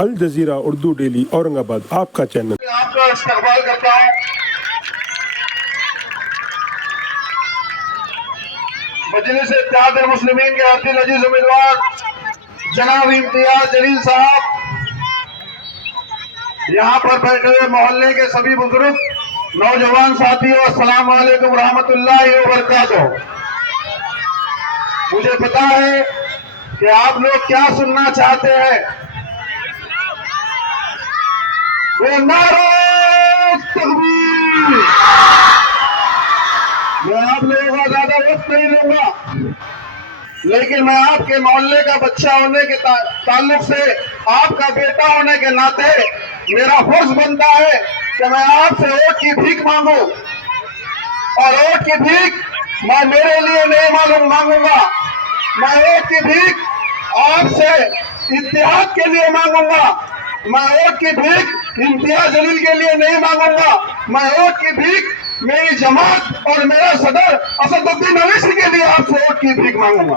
अल जजीरा Urdu daily Aurangabad, आपका channel. आपका इस्तकबाल करता हूँ। मजलिस इत्तेहाद मुस्लिमीन के अब्दुल अजीज उम्मीदवार जनाब इम्तियाज जलील साहब, यहाँ पर बैठे हुए मोहल्ले के सभी बुजुर्ग, नौजवान साथियों, अस्सलाम वालेकुम रहमतुल्लाहि व बरकातुहू। मुझे पता है कि आप लोग क्या सुनना चाहते हैं। वो नारे तकबीर। मैं आप लोगों का ज्यादा वक्त नहीं लूंगा, लेकिन मैं आपके मोहल्ले का बच्चा होने के ताल्लुक से, आपका बेटा होने के नाते मेरा फर्ज बनता है कि मैं आपसे वोट की भीख मांगू। और वोट की भीख मैं मेरे लिए नहीं मालूम मांगूंगा, मैं वोट की भीख आपसे इत्तेहाद के लिए मांगूंगा। मैं वोट की भीख इम्तियाज जलील के लिए नहीं मांगूंगा, मैं वोट की भीख मेरी जमात और मेरा सदर असदुद्दीन अवैसी के लिए आपसे वोट की भीख मांगूंगा।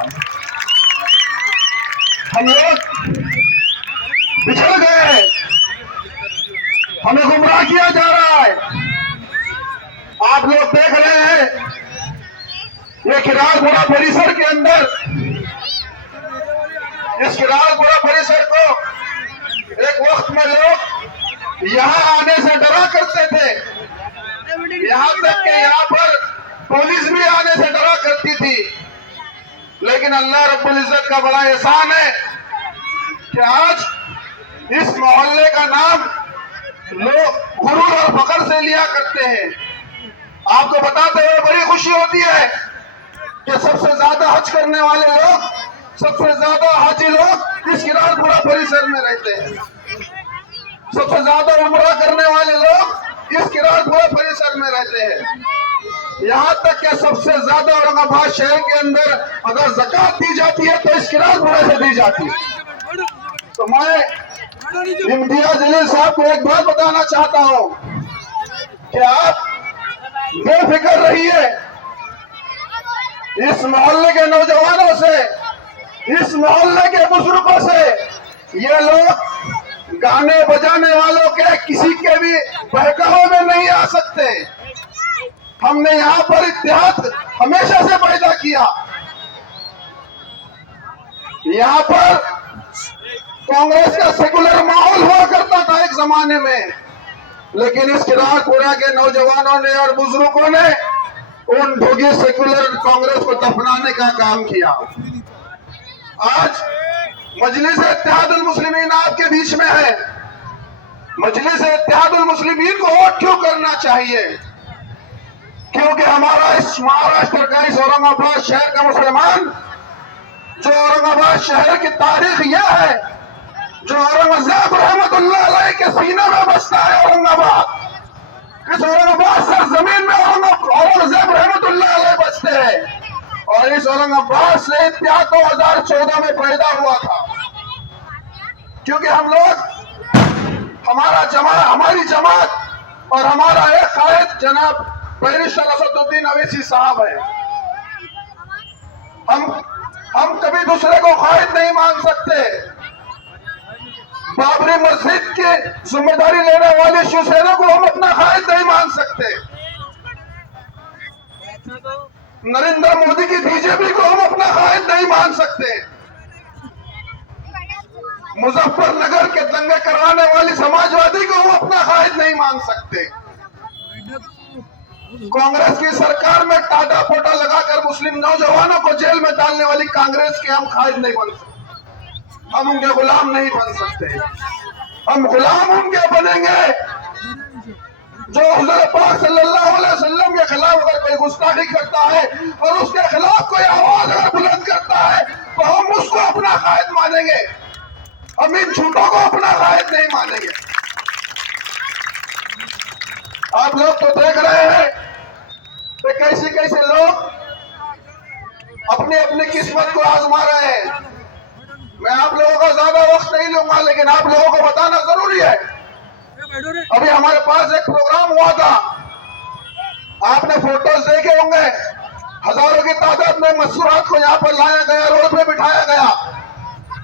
हम लोग बिछड़ गए हैं, हमें गुमराह किया जा रहा है। आप लोग देख रहे हैं ये किरारपुरा परिसर के अंदर, इस किरारपुरा परिसर को एक वक्त में लोग यहाँ आने से डरा करते थे, यहाँ तक कि यहाँ पर पुलिस भी आने से डरा करती थी। लेकिन अल्लाह रब्बुल इज्जत का बड़ा एहसान है कि आज इस मोहल्ले का नाम लोग गुरूर और फख्र से लिया करते हैं। आपको बताते हुए बड़ी खुशी होती है कि सबसे ज्यादा हज करने वाले लोग, सबसे ज्यादा हाजी लोग इस किरारपुरा परिसर में रहते हैं। सबसे ज्यादा उम्रा करने वाले लोग इस किरारपुरा परिसर में रहते हैं। यहाँ तक कि सबसे ज्यादा औरंगाबाद शहर के अंदर अगर ज़कात दी जाती है तो इस किरारपुरा से दी जाती है। तो मैं इम्तियाज जलील साहब को एक बात बताना चाहता हूँ कि आप बेफिक्र रहिए। इस मोहल्ले के नौजवानों से, इस मोहल्ले के बुजुर्गों से, ये लोग गाने बजाने वालों के किसी के भी बहकावे में नहीं आ सकते। हमने यहाँ पर इत्तेहाद हमेशा से पैदा किया। यहाँ पर कांग्रेस का सेकुलर माहौल हुआ करता था एक जमाने में, लेकिन इस किरारपुरा के नौजवानों ने और बुजुर्गों ने उन ढोगी सेकुलर कांग्रेस को दफनाने का काम किया। आज मजलिस इत्तेहादुल मुस्लिमीन आपके बीच में है। मजलिस इत्तेहादुल मुस्लिमीन को वोट क्यों करना चाहिए? क्योंकि हमारा इस महाराष्ट्र का, इस औरंगाबाद शहर का मुसलमान, जो औरंगाबाद शहर की तारीख यह है, जो औरंगजेब रहमतुल्लाह अलैह के सीने में बसता है औरंगाबाद, इस औरंगाबाद सरजमीन में औरंगजेब रहमतुल्लाह अलैह बसते हैं। और इस औरंगाबाद से इत्तेहाद 2014 में पैदा हुआ था, क्योंकि हम लोग, हमारी जमात और हमारा एक कायद जनाब बैरिस्टर असदुद्दीन अवैसी साहब है। हम कभी दूसरे को कायद नहीं मान सकते। बाबरी मस्जिद की जिम्मेदारी लेने वाले शिवसेना को हम अपना कायद नहीं मान सकते। नरेंद्र मोदी की बीजेपी को हम अपना कायद नहीं मान सकते। मुजफ्फरनगर के दंगे करवाने वाली समाजवादी को हम अपना कायद नहीं मान सकते। कांग्रेस की सरकार में टाटा पोटा लगाकर मुस्लिम नौजवानों को जेल में डालने वाली कांग्रेस के हम कायद नहीं बन सकते। हम उनके गुलाम नहीं बन सकते। हम गुलाम उनके बनेंगे जो हुज़ूर पाक सल्लल्लाहु अलैहि वसल्लम के खिलाफ अगर कोई गुस्ताखी करता है और उसके खिलाफ कोई आवाज अगर बुलंद करता है तो हम उसको अपना कायद मानेंगे। हम इन झूठों को अपना कायद नहीं मानेंगे। आप लोग तो देख रहे हैं कि कैसे कैसे लोग अपनी अपनी किस्मत को आजमा रहे हैं। मैं आप लोगों का ज्यादा वक्त नहीं लूंगा, लेकिन आप लोगों को बताना जरूरी है। अभी हमारे पास एक प्रोग्राम हुआ था, आपने फोटोज देखे होंगे। हजारों की तादाद में मसूरात को यहाँ पर लाया गया, रोड पे बिठाया गया।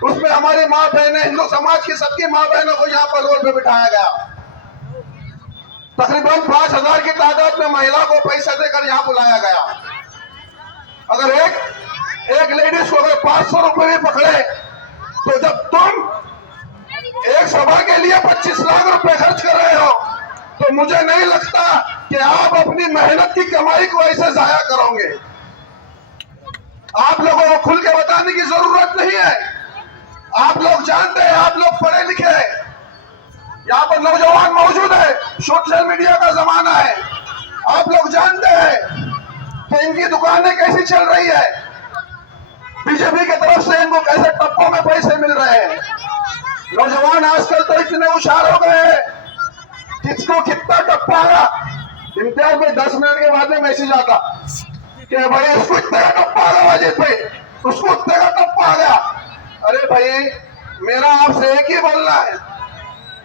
उसमें हमारी माँ बहनें, हिंदू समाज की सबकी माँ बहनों को यहाँ पर रोड पे बिठाया गया। तकरीबन 5,000 की तादाद में महिला को पैसा देकर यहाँ बुलाया गया। अगर एक लेडीज को अगर 500 रुपए भी पकड़े, तो जब तुम एक सभा के लिए 25 लाख रुपए खर्च कर रहे हो, तो मुझे नहीं लगता कि आप अपनी मेहनत की कमाई को ऐसे जाया करोगे। आप लोगों को खुल के बताने की जरूरत नहीं है। आप लोग जानते हैं, आप लोग पढ़े लिखे हैं, यहाँ पर नौजवान मौजूद है, सोशल मीडिया का जमाना है। आप लोग जानते हैं कि इनकी दुकानें कैसी चल रही है, बीजेपी की तरफ से इनको कैसे टप्पों में पैसे मिल रहे हैं। नौजवान आजकल तो इतने होशियार हो गए हैं, किसको कितना टप्पा आया, इम्तियाज में 10 मिनट के बाद में मैसेज आता कि भाई उसको इतने का टप्पा आ गया, वाजिद भाई उसको इतने का टप्पा आ गया। अरे भाई, मेरा आपसे एक ही बोलना है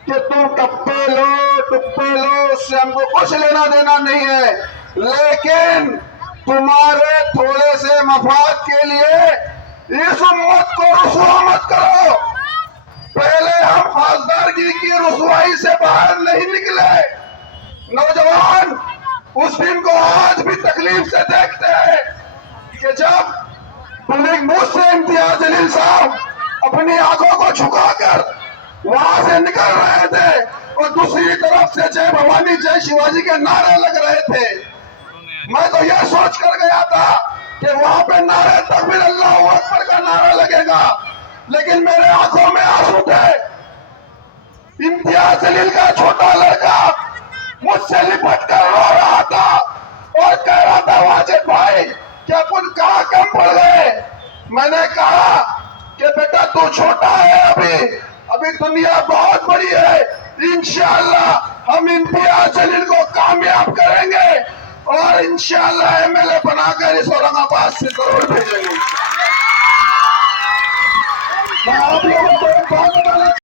कि तुम टप्पे लो, उससे हमको कुछ लेना देना नहीं है, लेकिन तुम्हारे थोड़े से मफाद के लिए इस उम्मत को रुसवा मत करो। पहले हम खासदारगी की रुसवाई से बाहर नहीं निकले। नौजवान उस दिन को आज भी तकलीफ से देखते हैं कि जब पुलिस मुझसे इम्तियाज जलील साहब अपनी आंखों को झुकाकर वहां से निकल रहे थे और दूसरी तरफ से जय भवानी जय शिवाजी के नारे लग रहे थे। मैं तो यह सोच कर गया था कि वहां पे नारे तकबीर अल्लाह अकबर का नारा लगेगा, लेकिन मेरे आंखों में आंसू थे। इम्तियाज जलील का छोटा लड़का मुझसे लिपट कर रो रहा था और कह रहा था, वाजिद भाई क्या कुछ कहाँ कम पड़ गए। मैंने कहा कि बेटा तू छोटा है, अभी दुनिया बहुत बड़ी है, इंशाअल्लाह हम इम्तियाज जलील को कामयाब करेंगे और इंशाअल्लाह एमएलए बनाकर इस औरंगाबाद से जरूर भेजेंगे।